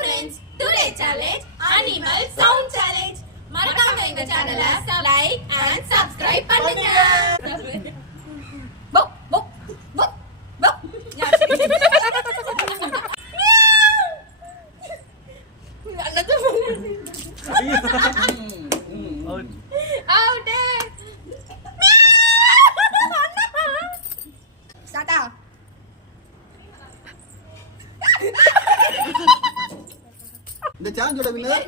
friends, today challenge Animal Sound Challenge. மறக்காம எங்க சேனலை லைக் and subscribe பண்ணுங்க. போ போ போ போ. Out. Start. இந்த சேலஞ்சோட வின்னர்